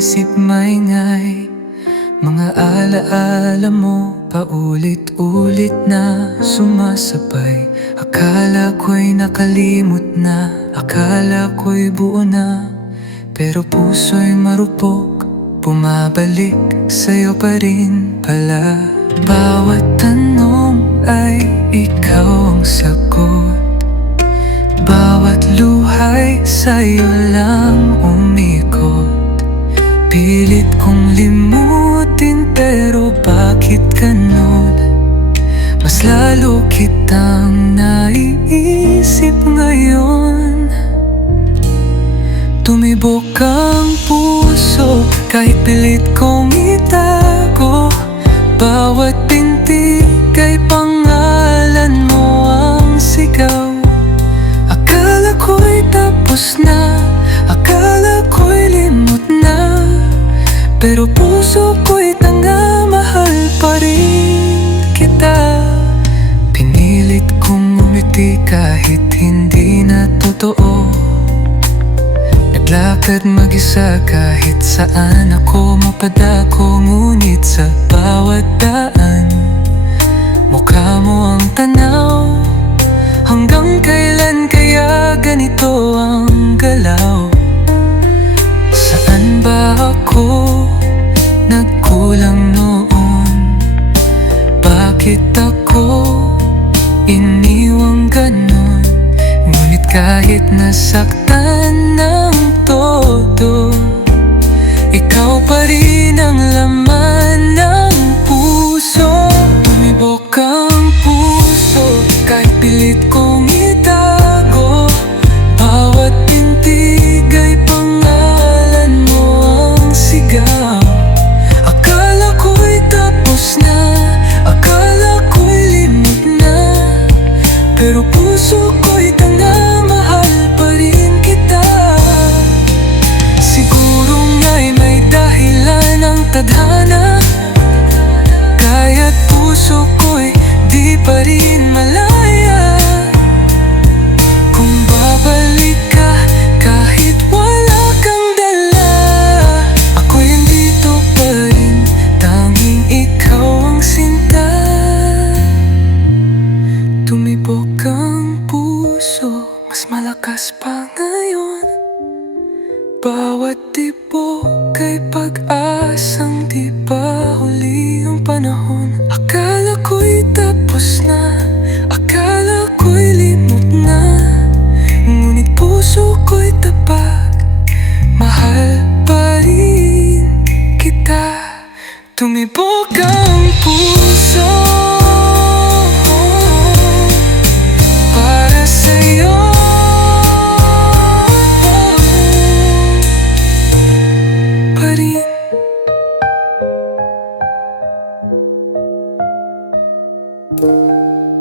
isip maingay Mga alaala mo paulit-ulit na sumasabay. Akala ko'y nakalimot na, akala ko'y buo na. Pero puso'y marupok, bumabalik sa'yo pa rin pala. Bawat tanong ay ikaw ang sagot. Bawat luhay sa'yo lang umikot Pilit kong limutin pero bakit ganun? Mas lalo kitang naiisip ngayon Tumibok ang puso kahit pilit kong Pero puso ko'y tanga Mahal pa rin kita. Pinilit kong umiti kahit hindi na totoo. Naglakad mag-isa kahit saan ako mapadako Ngunit sa bawat daan Mukha mo ang tanaw kahit nasaktan ng todo Ikaw pa rin rin malaya. Kung babalik ka kahit wala kang dala Ako'y andito pa rin, tanging ikaw ang sinta. Tumibok ang puso, mas malakas pa ngayon. Bawat tibok ay pag-asang di pa huli ang panahon. Akala tapos na, akala ko'y limot na. Ngunit puso ko'y tapat, mahal pa rin kita. Tumibok ang puso Música